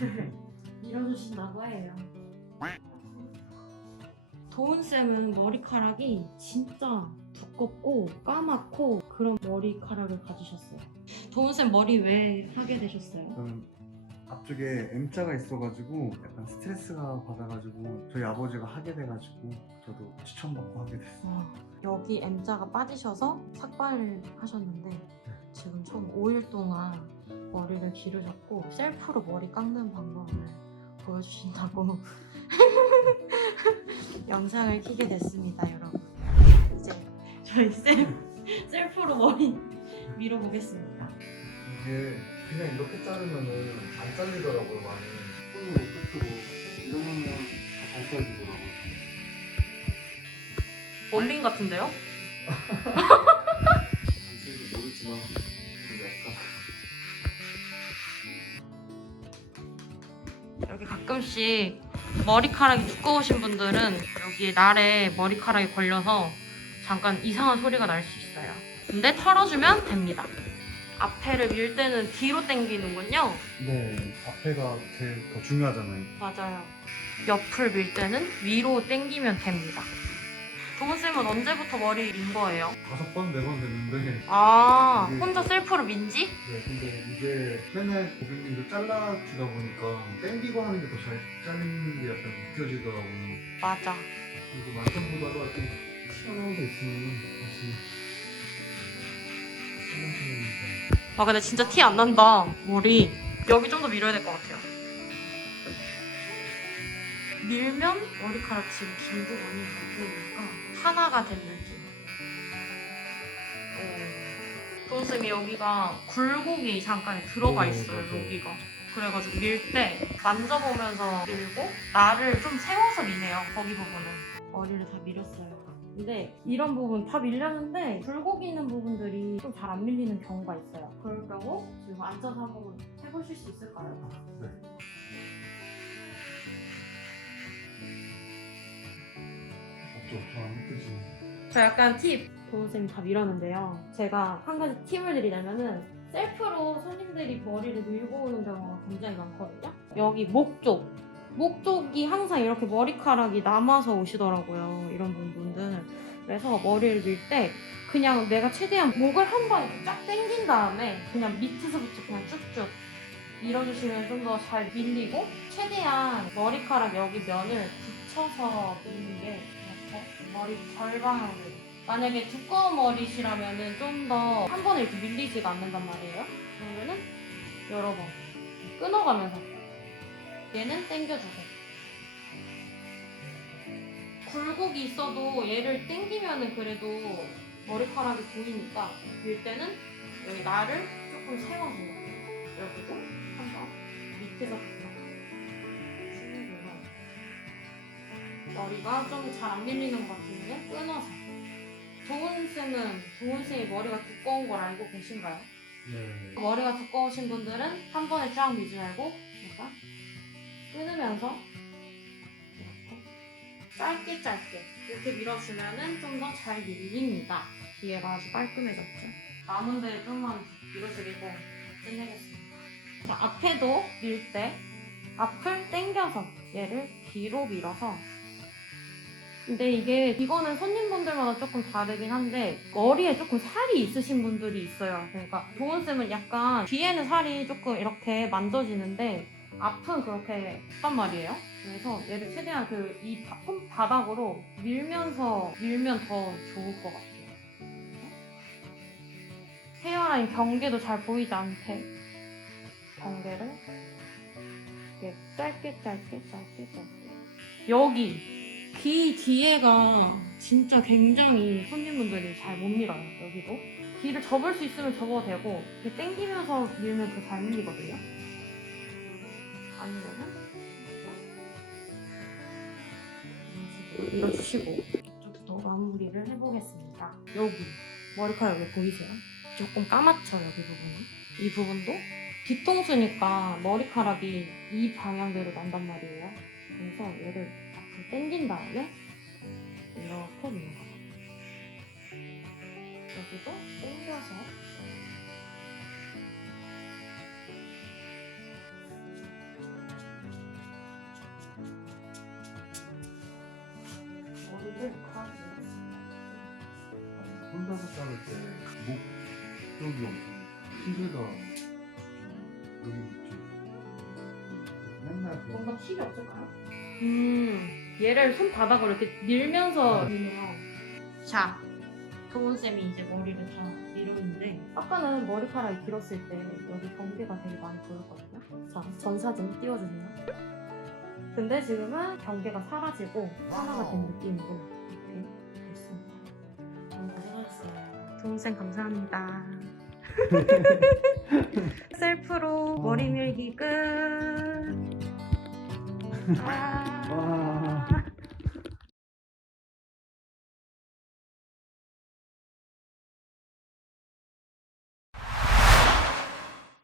밀어주신다고 해요. 도훈쌤은 머리카락이 진짜 두껍고 까맣고 그런 머리카락을 가지셨어요. 도훈쌤 머리 왜 하게 되셨어요? 저는 앞쪽에 M자가 있어가지고 약간 스트레스가 받아가지고 저희 아버지가 하게 돼가지고 저도 추천받고 하게 됐어요. 어, 여기 M자가 빠지셔서 삭발을 하셨는데 지금 총 5일 동안 머리를 기르셨고 셀프로 머리 깎는 방법을 보여주신다고 영상을 키게 됐습니다 여러분 이제 저희 셀, 셀프로 머리 밀어보겠습니다 이게 그냥 이렇게 자르면은 안 잘리더라고요 많이. 손으로 끝으로 이러면은 잘 잘리더라고요. 원빈 같은데요? 가끔씩 머리카락이 두꺼우신 분들은 여기 날에 머리카락이 걸려서 잠깐 이상한 소리가 날 수 있어요. 근데 털어주면 됩니다. 앞에를 밀 때는 뒤로 당기는군요. 네 앞에가 제일 더 중요하잖아요. 맞아요. 옆을 밀 때는 위로 당기면 됩니다. 동훈쌤은 언제부터 머리 민 거예요? 다섯 번 네 번 됐는데 아, 혼자 셀프로 민지? 네, 근데 이게 맨날 고객님들 잘라주다 보니까 땡기고 하는 게 더 잘 잘리는 게 약간 느껴지더라고요. 맞아. 그리고 만점보다가 좀 튀어나온 게 있으면 다시 잘라주는 게 아, 근데 진짜 티 안 난다. 머리. 여기 좀 더 밀어야 될 것 같아요. 밀면 머리카락 지금 긴 부분이 안 보이니까 하나가 된 느낌. 도훈쌤이 여기가 굴곡이 잠깐 들어가 오, 있어요. 여기가. 그래가지고 밀 때 만져보면서 밀고 나를 좀 세워서 미네요, 거기 부분은. 머리를 다 밀었어요. 근데 이런 부분 다 밀렸는데 굴곡 있는 부분들이 좀 잘 안 밀리는 경우가 있어요. 그럴 경우 지금 앉아서 한번 해보실 수 있을까요? 없 느껴지는. 저 약간 팁 도훈쌤이 다 밀었는데요. 제가 한 가지 팁을 드리자면은 셀프로 손님들이 머리를 밀고 오는 경우가 굉장히 많거든요. 여기 목 쪽. 목 쪽이 항상 이렇게 머리카락이 남아서 오시더라고요. 이런 분들. 그래서 머리를 밀 때 그냥 내가 최대한 목을 한 번 쫙 당긴 다음에 그냥 밑에서부터 그냥 쭉쭉 밀어주시면 좀 더 잘 밀리고 최대한 머리카락 여기 면을 붙여서 미는 게 머리 절방향으로. 만약에 두꺼운 머리시라면은 좀 더 한 번에 이렇게 밀리지가 않는단 말이에요. 그러면은 여러 번 끊어가면서 얘는 당겨주고 굴곡이 있어도 얘를 당기면은 그래도 머리카락이 보이니까 밀 때는 여기 나를 조금 세워줘요. 여기도 머리가 좀 잘 안 밀리는 것 같은데 끊어서 도훈 쌤은 도훈 쌤이 머리가 두꺼운 걸 알고 계신가요? 네. 머리가 두꺼우신 분들은 한 번에 쫙 밀지 말고 약간 끊으면서 이렇게 짧게 짧게 이렇게 밀어주면은 좀 더 잘 밀립니다. 뒤에가 아주 깔끔해졌죠. 남은 데 좀만 밀어드리고 끝내겠습니다. 자, 앞에도 밀 때 앞을 당겨서 얘를 뒤로 밀어서 근데 이게 이거는 손님분들마다 조금 다르긴 한데 머리에 조금 살이 있으신 분들이 있어요. 그러니까 도훈 쌤은 약간 뒤에는 살이 조금 이렇게 만져지는데 앞은 그렇게 없단 말이에요. 그래서 얘를 최대한 그이 손바닥으로 밀면서 밀면 더 좋을 것 같아요. 헤어라인 경계도 잘 보이지 않게 경계를 이렇게 짧게 짧게 짧게 짧게 여기 귀 뒤에가 진짜 굉장히 손님분들이 잘 못 밀어요 여기도. 귀를 접을 수 있으면 접어도 되고 이렇게 당기면서 밀면 더 잘 밀리거든요. 아니면은 밀어주시고 이쪽도 마무리를 해보겠습니다. 여기 머리카락 여기 보이세요? 조금 까맣죠 여기 부분이? 이 부분도 뒤통수니까 머리카락이 이 방향대로 난단 말이에요. 그래서 얘를 이렇게 당긴 다음에 이렇게 놓는 거예요. 여기도 당겨서 머리를 혼자서 자를 때목 여기 엄청 힘들더라고. 여기 있지. 맨날 그 뭔가 필이 없을까요? 음. 얘를 손바닥으로 이렇게 밀면서 네. 미네요. 자, 도훈쌤이 이제 머리를 다 밀었는데 아까는 머리카락이 길었을 때 여기 경계가 되게 많이 보였거든요. 자, 전 사진 띄워주세요. 근데 지금은 경계가 사라지고 하나가 된 느낌으로 이렇게 됐습니다. 너무 고생하셨어요. 도훈쌤 감사합니다. 셀프로 머리 밀기 끝. 아. 와.